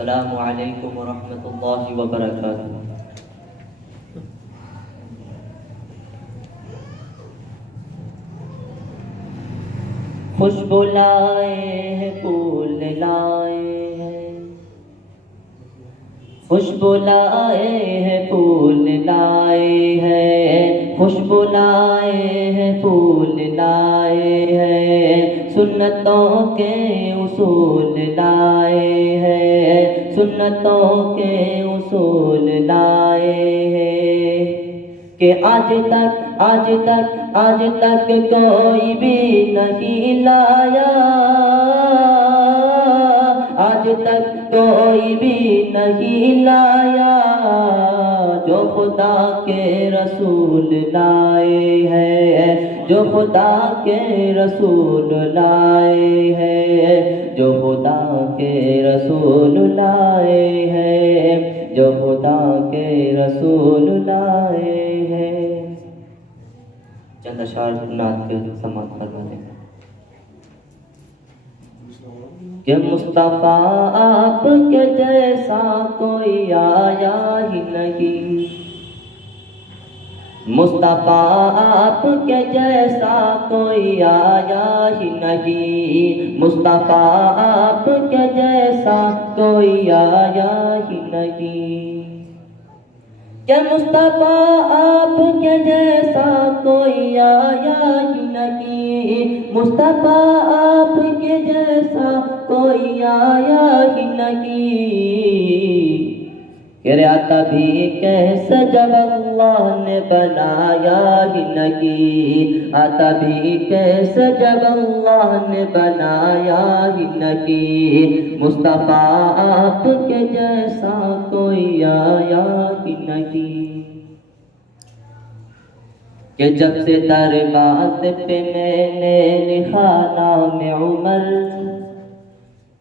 السلام علیکم ورحمۃ اللہ وبرکاتہ۔ خوشبو لائے ہیں پھول لائے ہیں، خوشبو لائے ہیں پھول لائے ہیں، خوشبو لائے ہیں پھول لائے ہیں، سنتوں کے اصول لائے ہیں، سنتوں کے اصول لائے ہیں، کہ آج تک کوئی بھی نہیں لایا، آج تک کوئی بھی نہیں لایا جو خدا کے رسول لائے ہیں، جو خدا کے رسول لائے ہیں، جو خدا کے رسول لائے ہیں، جو خدا کے رسول لائے ہیں۔ چند اشعار نعت کے سماعت فرما دیں کہ مصطفیٰ آپ کے جیسا کوئی آیا ہی نہیں، مصطفیٰ آپ کے جیسا کوئی آیا ہی نہیں، مصطفیٰ آپ کے جیسا کوئی آیا ہی نہیں، کہ مصطفیٰ آپ کے جیسا کوئی آیا ہی نہیں، مصطفیٰ آپ کے جیسا کوئی آیا ہی نہیں، کہ آتا بھی کیسے جب اللہ نے بنایا ہی نہیں، آتا بھی کیسے جب اللہ نے بنایا ہی نہیں، مصطفیٰ آپ کے جیسا کوئی آیا ہی نہیں، کہ جب سے درباز پہ میں نے لکھا نام عمر،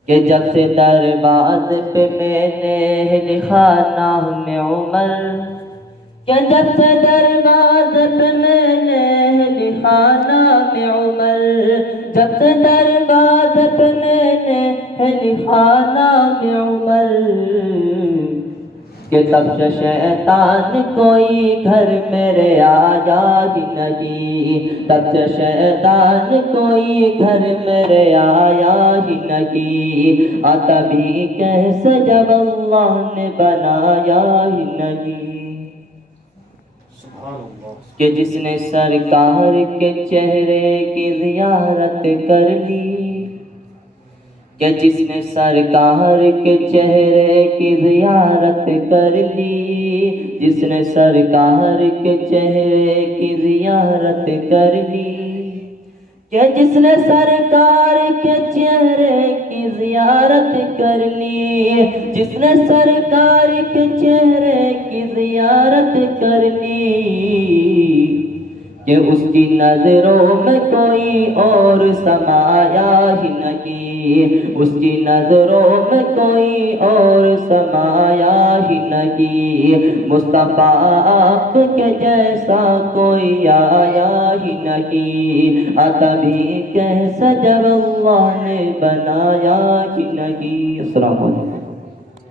کہ جب سے درباز پہ میں نے لکھا نام عمر، کہ جب سے درباز پہ میں نے لکھا نام عمر، جب سے درباز پہ میں نے لکھا نام عمر، کہ تب سے شیطان کوئی گھر میرے آیا ہی نہیں، تب سے شیطان کوئی گھر میرے آیا ہی نہیں، آتا بھی کیسے جب اللہ نے بنایا ہی نہیں، کہ جس نے سرکار کے چہرے کی زیارت کر لی، کہ جس نے سرکار کے چہرے کی زیارت کر لی، جس نے سرکار کے چہرے کی زیارت کر لی، کہ جس نے سرکار کے چہرے کی زیارت کر لی، جس نے سرکار کے چہرے کی زیارت کر لی، کہ اس کی نظروں میں کوئی اور سمایا ہی نہیں، اس کی نظروں میں کوئی اور سمایا ہی نہیں، مصطفیٰ آپ کے جیسا کوئی آیا ہی نہیں، آتا بھی کیسا جب اللہ نے بنایا ہی نہیں۔ السلام علیکم۔